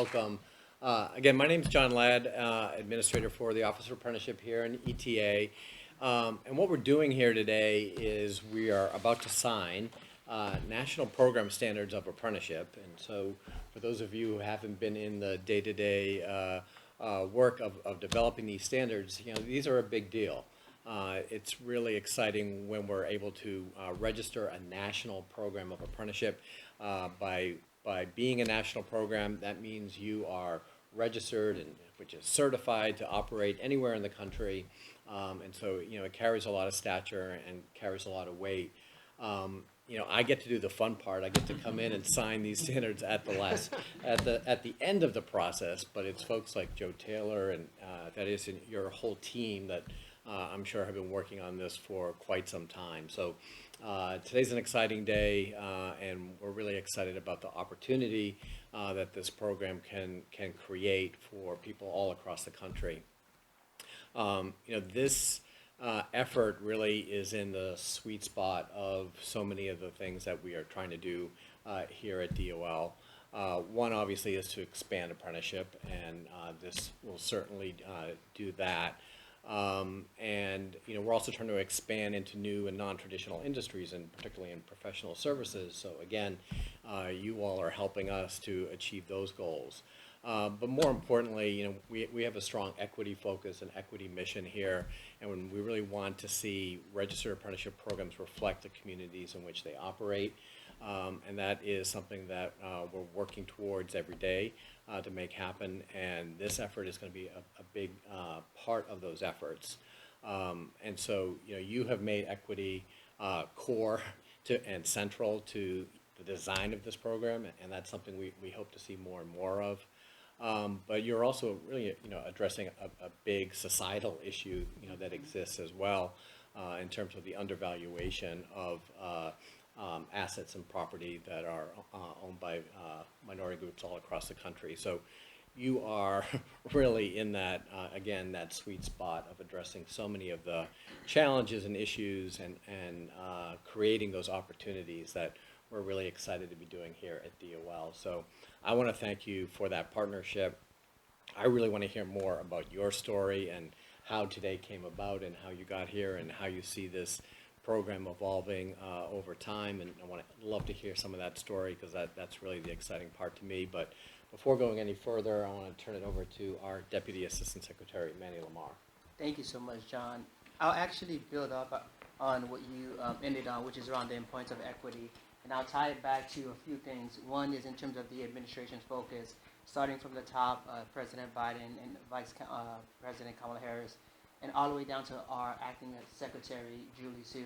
welcome. Again, my name is John Ladd, Administrator for the Office of Apprenticeship here in ETA. And what we're doing here today is we are about to sign National Program Standards of Apprenticeship. And so for those of you who haven't been in the day-to-day work of developing these standards, these are a big deal. It's really exciting when we're able to register a national program of apprenticeship. By being a national program, that means you are registered and which is certified to operate anywhere in the country. And so, it carries a lot of stature and carries a lot of weight. I get to do the fun part. I get to come in and sign these standards at the end of the process, but it's folks like Joe Taylor and that is in your whole team that I'm sure have been working on this for quite some time. So today's an exciting day, and we're really excited about the opportunity that this program can create for people all across the country. This effort really is in the sweet spot of so many of the things that we are trying to do here at DOL. One obviously is to expand apprenticeship, and this will certainly do that. And we're also trying to expand into new and non-traditional industries, and particularly in professional services. So again, you all are helping us to achieve those goals. But more importantly, we have a strong equity focus and equity mission here, and when we really want to see registered apprenticeship programs reflect the communities in which they operate. And that is something that we're working towards every day to make happen, and this effort is going to be a big part of those efforts. And so, you have made equity core and central to the design of this program, and that's something we hope to see more and more of. But you're also really, addressing a big societal issue, that exists as well in terms of the undervaluation of assets and property that are owned by minority groups all across the country. So you are really in that, again, that sweet spot of addressing so many of the challenges and issues and creating those opportunities that we're really excited to be doing here at DOL. So I want to thank you for that partnership. I really want to hear more about your story and how today came about and how you got here and how you see this program evolving over time, and love to hear some of that story, because that's really the exciting part to me. But before going any further, I want to turn it over to our Deputy Assistant Secretary, Manny Lamar. Thank you so much, John. I'll actually build up on what you ended on, which is around the importance of equity, and I'll tie it back to a few things. One is in terms of the administration's focus, starting from the top, President Biden and Vice President Kamala Harris, and all the way down to our acting secretary, Julie Sue.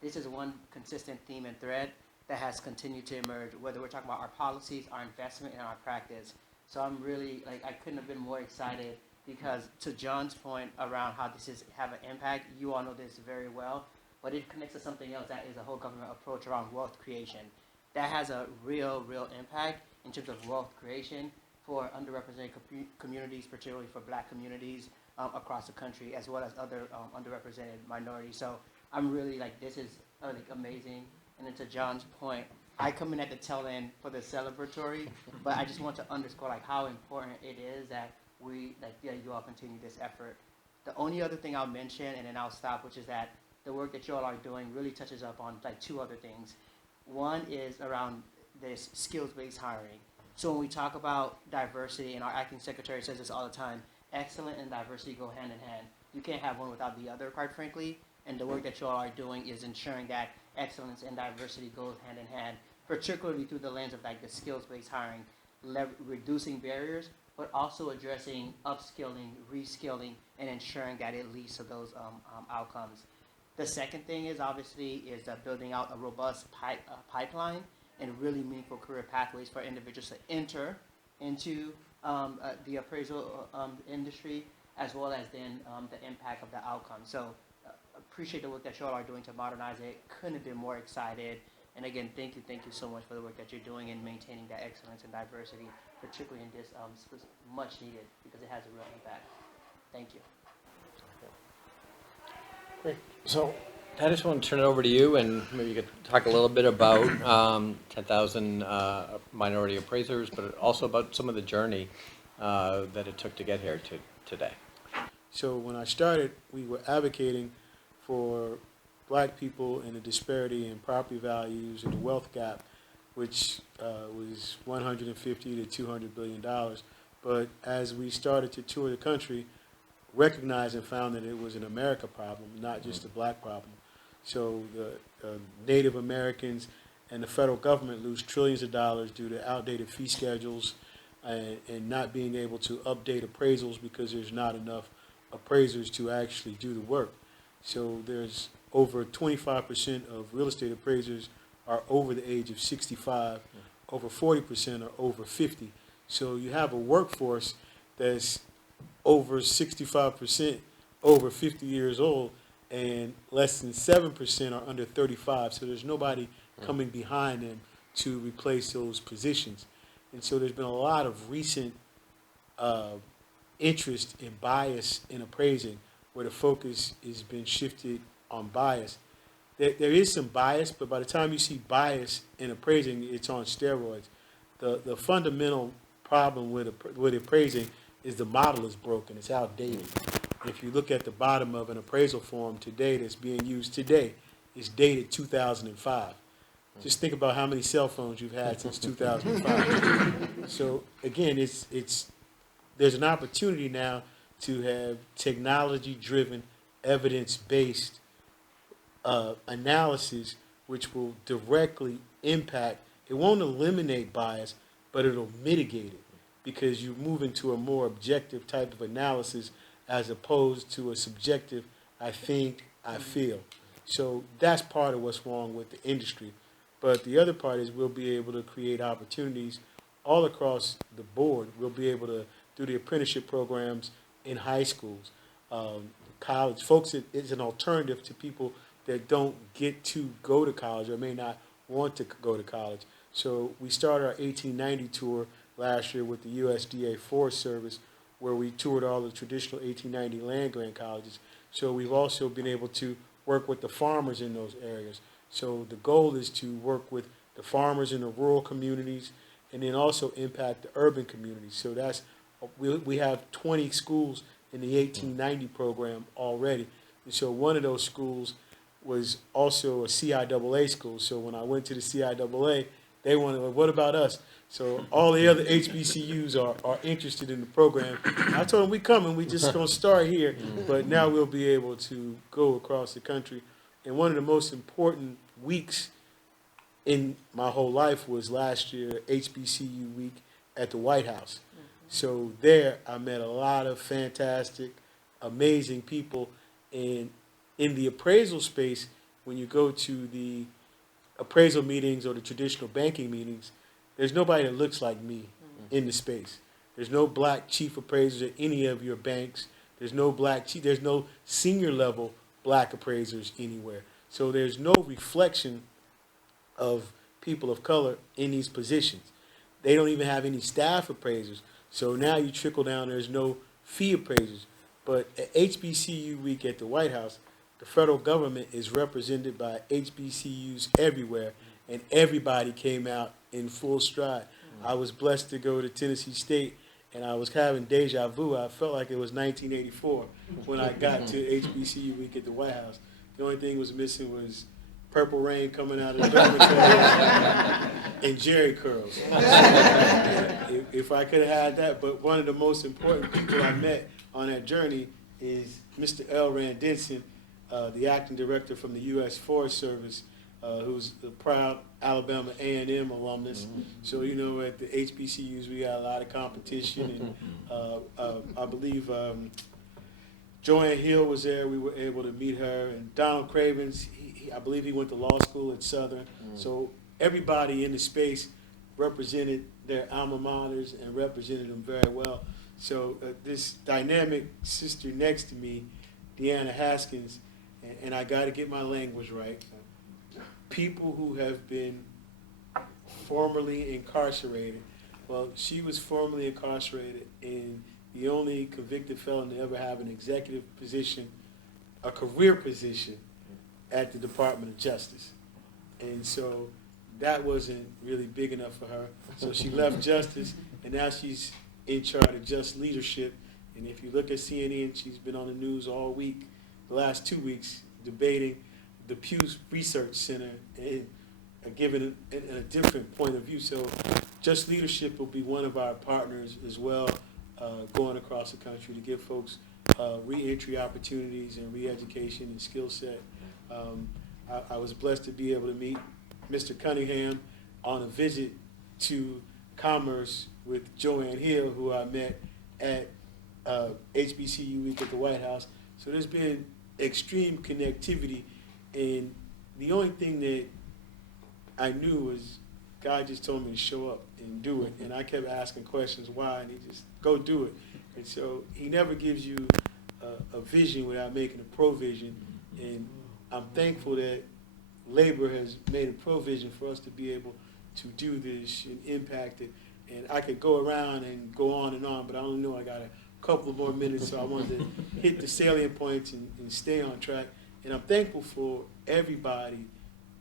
This is one consistent theme and thread that has continued to emerge, whether we're talking about our policies, our investment, and our practice. So I'm really, I couldn't have been more excited, because to John's point around how this is have an impact, you all know this very well, but it connects to something else that is a whole government approach around wealth creation. That has a real impact in terms of wealth creation for underrepresented communities, particularly for Black communities, across the country, as well as other underrepresented minorities. So I'm really this is amazing. And then to John's point, I come in at the tail end for the celebratory, but I just want to underscore how important it is that we you all continue this effort. The only other thing I'll mention, and then I'll stop, which is that the work that you all are doing really touches up on two other things. One is around this skills-based hiring. So when we talk about diversity, and our acting secretary says this all the time, excellence and diversity go hand in hand. You can't have one without the other, quite frankly. And the work that you all are doing is ensuring that excellence and diversity goes hand in hand, particularly through the lens of the skills-based hiring, reducing barriers, but also addressing upskilling, reskilling, and ensuring that it leads to those outcomes. The second thing is obviously building out a robust pipeline and really meaningful career pathways for individuals to enter into the appraisal industry, as well as then the impact of the outcome. So appreciate the work that you all are doing to modernize it. Couldn't have been more excited. And again, thank you so much for the work that you're doing in maintaining that excellence and diversity, particularly in this much needed, because it has a real impact. Thank you. Great. So I just want to turn it over to you, and maybe you could talk a little bit about 10,000 minority appraisers, but also about some of the journey that it took to get here to today. So when I started, we were advocating for black people and the disparity in property values and the wealth gap, which was 150 to 200 billion dollars. But as we started to tour the country, recognized and found that it was an America problem, not just a black problem. So the Native Americans and the federal government lose trillions of dollars due to outdated fee schedules and not being able to update appraisals because there's not enough appraisers to actually do the work. So there's over 25% of real estate appraisers are over the age of 65, over 40% are over 50. So you have a workforce that's over 65% over 50 years old, and less than 7% are under 35. So there's nobody coming behind them to replace those positions. And so there's been a lot of recent interest in bias in appraising, where the focus has been shifted on bias. There is some bias, but by the time you see bias in appraising, it's on steroids. The fundamental problem with appraising is the model is broken. It's outdated. If you look at the bottom of an appraisal form today that's being used today, it's dated 2005. Just think about how many cell phones you've had since 2005. So again, there's an opportunity now to have technology-driven, evidence-based analysis, which will directly impact. It won't eliminate bias, but it'll mitigate it, because you're moving to a more objective type of analysis as opposed to a subjective, I think, I feel. So that's part of what's wrong with the industry. But the other part is we'll be able to create opportunities all across the board. We'll be able to do the apprenticeship programs in high schools, college. Folks, it's an alternative to people that don't get to go to college or may not want to go to college. So we started our 1890 tour last year with the USDA Forest Service, where we toured all the traditional 1890 land-grant colleges. So we've also been able to work with the farmers in those areas. So the goal is to work with the farmers in the rural communities and then also impact the urban communities. So we have 20 schools in the 1890 program already. And so one of those schools was also a CIAA school. So when I went to the CIAA, they wanted, well, what about us? So all the other HBCUs are interested in the program. I told them, we coming, we just going to start here, but now we'll be able to go across the country. And one of the most important weeks in my whole life was last year, HBCU week at the White House. So there I met a lot of fantastic, amazing people. And in the appraisal space, when you go to the appraisal meetings or the traditional banking meetings, there's nobody that looks like me in the space. There's no black chief appraisers at any of your banks. There's no there's no senior level black appraisers anywhere. So there's no reflection of people of color in these positions. They don't even have any staff appraisers. So now you trickle down, there's no fee appraisers. But at HBCU week at the White House, the federal government is represented by HBCUs everywhere, and everybody came out in full stride. I was blessed to go to Tennessee State, and I was having deja vu. I felt like it was 1984 when I got to HBCU week at the White House. The only thing was missing was Purple Rain coming out of the dormitory and Jerry curls. If I could have had that, but one of the most important people I met on that journey is Mr. L. Rand Denson, the acting director from the U.S. Forest Service, who's a proud Alabama A&M alumnus. So, you know, at the HBCUs, we got a lot of competition. And I believe Joanne Hill was there. We were able to meet her. And Donald Cravens, I believe he went to law school at Southern. So everybody in the space represented their alma maters and represented them very well. So this dynamic sister next to me, Deanna Haskins, and I got to get my language right, people who have been formerly incarcerated. Well, she was formerly incarcerated, and the only convicted felon to ever have an executive position, a career position at the Department of Justice. And so that wasn't really big enough for her. So she left Justice, and now she's in charge of Just Leadership. And if you look at CNN, she's been on the news all week, the last 2 weeks, debating the Pew Research Center and giving a different point of view. So Just Leadership will be one of our partners as well, going across the country to give folks re-entry opportunities and re-education and skill set. I was blessed to be able to meet Mr. Cunningham on a visit to Commerce with Joanne Hill, who I met at HBCU Week at the White House. So there's been extreme connectivity, and the only thing that I knew was God just told me to show up and do it. And I kept asking questions why, and he just, go do it. And so he never gives you a vision without making a provision. And I'm thankful that labor has made a provision for us to be able to do this and impact it. And I could go around and go on, but I only know I got a couple of more minutes, so I wanted to hit the salient points and stay on track. And I'm thankful for everybody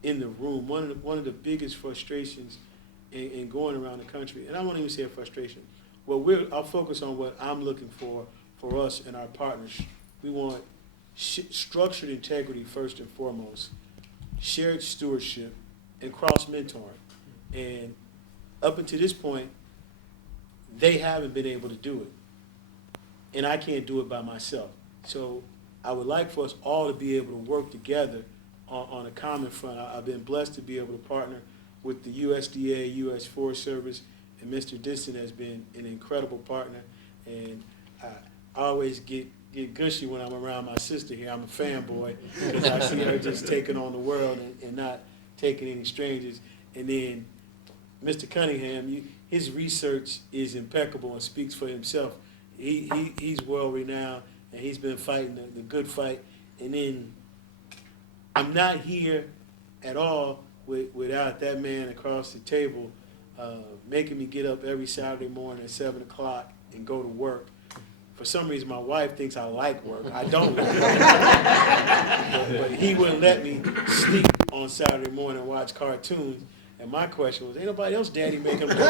in the room. One of the biggest frustrations in going around the country, and I won't even say a frustration. Well, I'll focus on what I'm looking for us and our partners. We want structured integrity first and foremost, shared stewardship, and cross-mentoring. And up until this point, they haven't been able to do it. And I can't do it by myself. So I would like for us all to be able to work together on a common front. I've been blessed to be able to partner with the USDA, U.S. Forest Service, and Mr. Disson has been an incredible partner. And I always get gushy when I'm around my sister here. I'm a fanboy because I see her just taking on the world and not taking any strangers. And then Mr. Cunningham, his research is impeccable and speaks for himself. He's world-renowned, and he's been fighting the good fight. And then I'm not here at all without that man across the table making me get up every Saturday morning at 7 o'clock and go to work. For some reason, my wife thinks I like work. I don't like work. But he wouldn't let me sleep on Saturday morning and watch cartoons. And my question was, ain't nobody else daddy making them do it?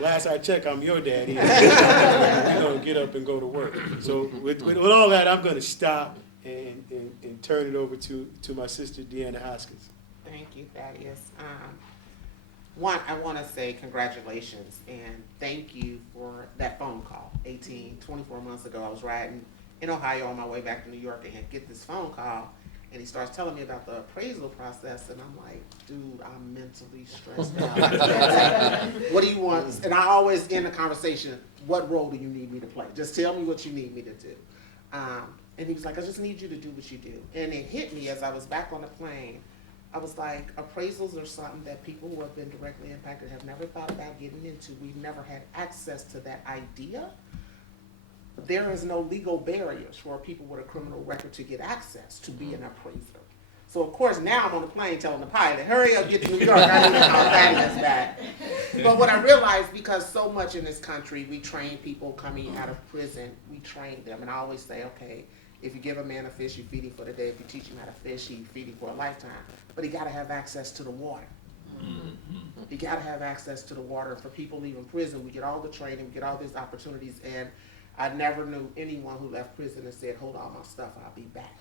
Last I checked, I'm your daddy. We're going to get up and go to work. So with all that, I'm going to stop and turn it over to my sister, Deanna Hoskins. Thank you, Thaddeus. One, I want to say congratulations and thank you for that phone call. 24 months ago, I was riding in Ohio on my way back to New York and had get this phone call, and he starts telling me about the appraisal process, and I'm like, dude, I'm mentally stressed out. What do you want? And I always end the conversation, what role do you need me to play? Just tell me what you need me to do. And he was like, I just need you to do what you do. And it hit me as I was back on the plane. I was like, appraisals are something that people who have been directly impacted have never thought about getting into. We've never had access to that idea. There is no legal barriers for people with a criminal record to get access to be an appraiser. So of course now I'm on the plane telling the pilot, hurry up, get to New York, I need to call Thaddeus back. But what I realized, because so much in this country, we train people coming out of prison, we train them. And I always say, okay, if you give a man a fish, you feed him for the day. If you teach him how to fish, you feed him for a lifetime. But he got to have access to the water. He got to have access to the water. For people leaving prison, we get all the training, we get all these opportunities, and I never knew anyone who left prison and said, hold all my stuff, I'll be back.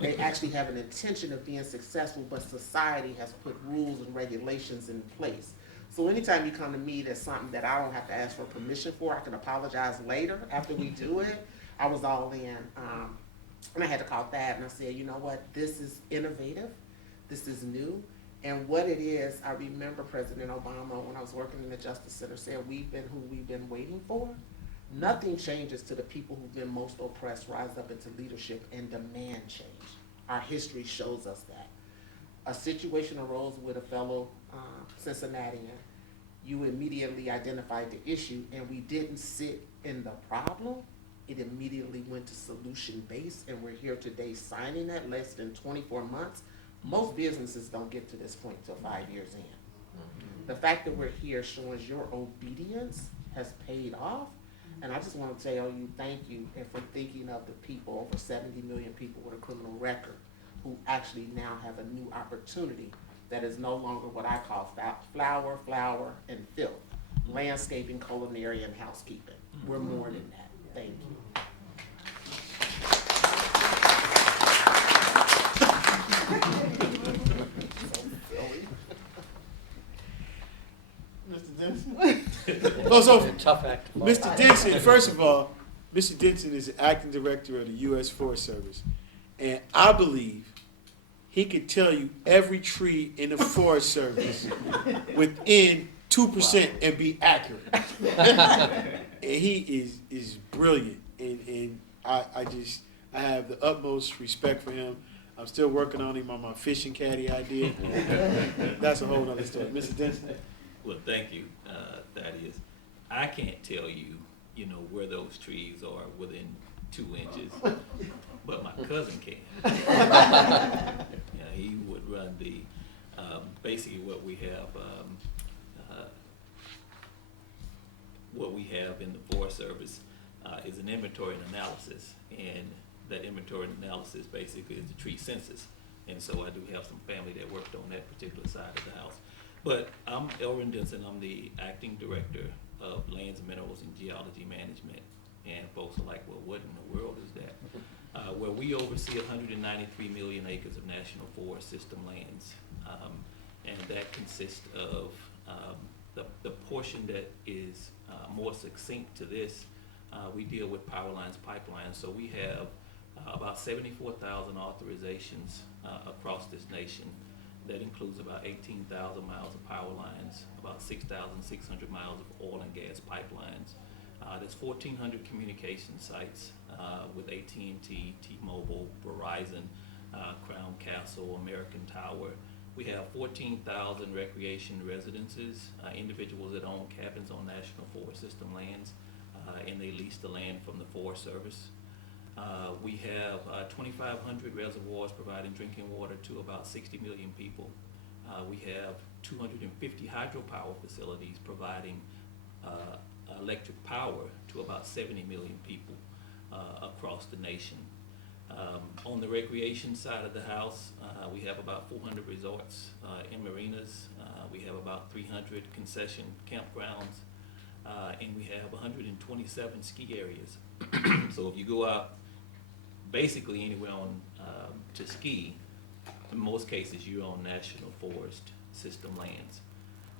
They actually have an intention of being successful, but society has put rules and regulations in place. So anytime you come to me, there's something that I don't have to ask for permission for. I can apologize later after we do it. I was all in. And I had to call Thad and I said, you know what, this is innovative, this is new. And what it is, I remember President Obama, when I was working in the Justice Center, said, we've been who we've been waiting for. Nothing changes till the people who've been most oppressed rise up into leadership and demand change. Our history shows us that. A situation arose with a fellow Cincinnatian. You immediately identified the issue, and we didn't sit in the problem. It immediately went to solution-based, and we're here today signing that less than 24 months. Most businesses don't get to this point till 5 years in. The fact that we're here shows your obedience has paid off. And I just want to tell you, thank you, and for thinking of the people, over 70 million people with a criminal record, who actually now have a new opportunity that is no longer what I call flour, and filth. Landscaping, culinary, and housekeeping. We're more than that. Thank you. Mr. Denson? Oh, so, Tough act. to follow. Mr. Denson, first of all, Mr. Denson is the acting director of the U.S. Forest Service. And I believe he could tell you every tree in the Forest Service within 2% and be accurate. And he is brilliant. And I have the utmost respect for him. I'm still working on him on my fishing caddy idea. That's a whole other story. Mr. Denson? Well, thank you, Thaddeus. I can't tell you, where those trees are within 2 inches, but my cousin can. He would run the, basically what we have in the Forest Service is an inventory and analysis, and that inventory and analysis basically is the tree census. And so I do have some family that worked on that particular side of the house. But I'm Elrin Denson. I'm the acting director of Lands, Minerals, and Geology Management. And folks are like, well, what in the world is that? Where we oversee 193 million acres of national forest system lands. And that consists of the portion that is more succinct to this. We deal with power lines, pipelines. So we have about 74,000 authorizations across this nation. That includes about 18,000 miles of power lines, about 6,600 miles of oil and gas pipelines. There's 1,400 communication sites with AT&T, T-Mobile, Verizon, Crown Castle, American Tower. We have 14,000 recreation residences, individuals that own cabins on National Forest System lands, and they lease the land from the Forest Service. We have 2,500 reservoirs providing drinking water to about 60 million people. We have 250 hydropower facilities providing electric power to about 70 million people across the nation. On the recreation side of the house, we have about 400 resorts and marinas. We have about 300 concession campgrounds, and we have 127 ski areas. So if you go out basically anywhere on to ski, in most cases you're on National Forest System lands.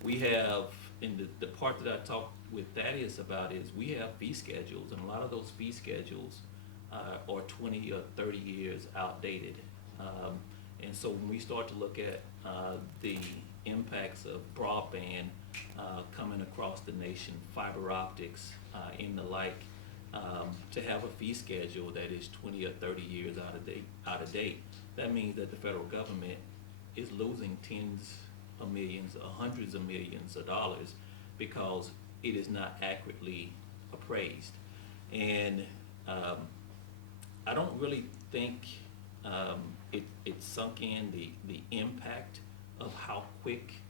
We have, in the part that I talked with Thaddeus about, is we have fee schedules, and a lot of those fee schedules are 20 or 30 years outdated. And so when we start to look at the impacts of broadband coming across the nation, fiber optics and the like, to have a fee schedule that is 20 or 30 years out of date, that means that the federal government is losing tens of millions or hundreds of millions of dollars because it is not accurately appraised. And I don't really think it sunk in the impact of how quick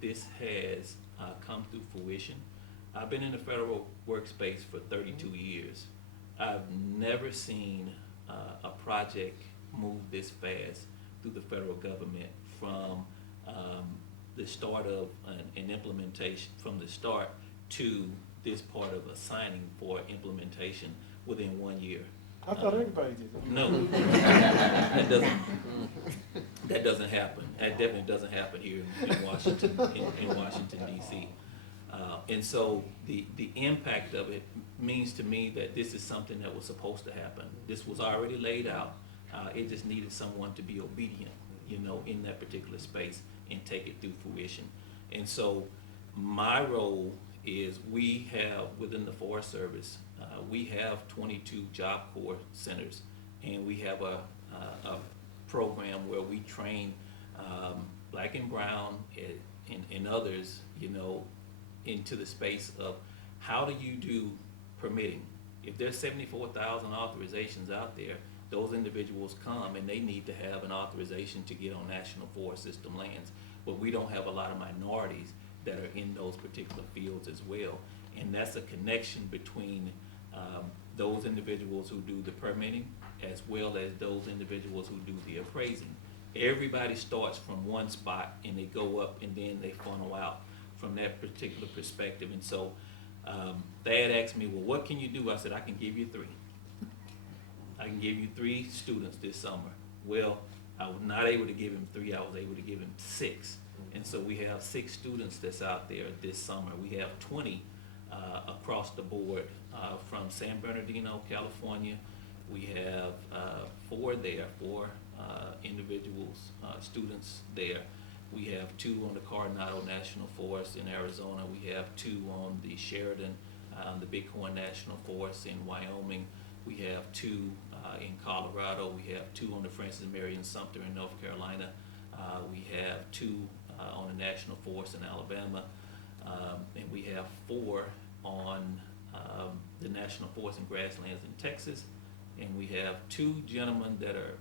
this has come through fruition. I've been in the federal workspace for 32 years. I've never seen a project move this fast through the federal government from the start of an implementation, from the start to this part of a signing for implementation within 1 year. I thought everybody did that. No, that doesn't happen. That definitely doesn't happen here in Washington, in Washington D.C. And so the impact of it means to me that this is something that was supposed to happen. This was already laid out. It just needed someone to be obedient, in that particular space and take it through fruition. And so my role is, we have within the Forest Service, we have 22 Job Corps centers, and we have a program where we train black and brown and others, into the space of how do you do permitting. If there's 74,000 authorizations out there, those individuals come and they need to have an authorization to get on National Forest System lands. But we don't have a lot of minorities that are in those particular fields as well. And that's a connection between those individuals who do the permitting as well as those individuals who do the appraising. Everybody starts from one spot and they go up and then they funnel out from that particular perspective. And so Thad asked me, well, what can you do? I said, I can give you 3. I can give you 3 students this summer. Well, I was not able to give him 3, I was able to give him 6. And so we have 6 students that's out there this summer. We have 20 across the board from San Bernardino, California. We have 4 there, 4 individuals, students there. We have 2 on the Coronado National Forest in Arizona. We have 2 on the Sheridan, the Bighorn National Forest in Wyoming. We have 2 in Colorado. We have 2 on the Francis Marion Sumter in North Carolina. We have 2 on the National Forest in Alabama. And we have 4 on the National Forest and Grasslands in Texas. And we have 2 gentlemen that are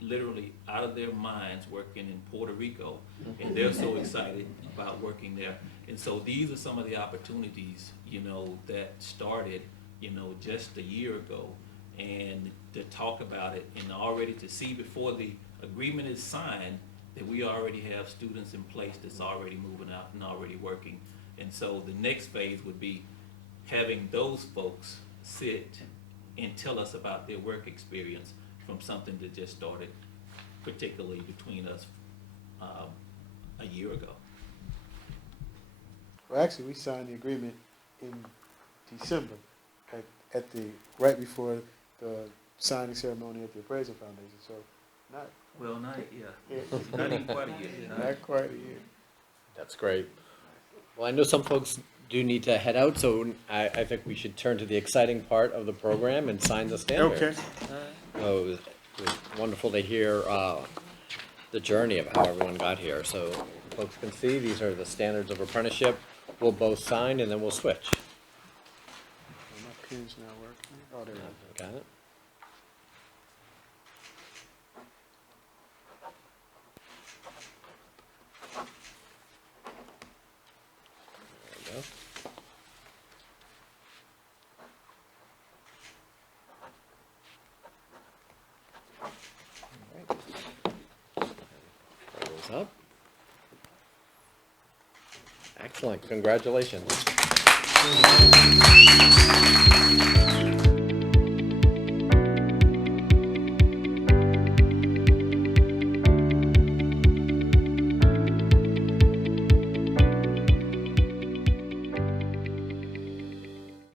literally out of their minds working in Puerto Rico, and they're so excited about working there. And so these are some of the opportunities, you know, that started, you know, just a year ago, and to talk about it and already to see before the agreement is signed that we already have students in place that's already moving out and already working. And so the next phase would be having those folks sit and tell us about their work experience from something that just started, particularly between us a year ago. Well, actually, we signed the agreement in December, at the right before the signing ceremony at the Appraisal Foundation. So, Not even quite a year. not quite a year. That's great. Well, I know some folks do need to head out, so I think we should turn to the exciting part of the program and sign the standards. Okay. So it was wonderful to hear the journey of how everyone got here. So folks can see, these are the standards of apprenticeship. We'll both sign and then we'll switch. My pen's not working. Oh, there we go. Got it? There we go. Those up. Excellent, congratulations.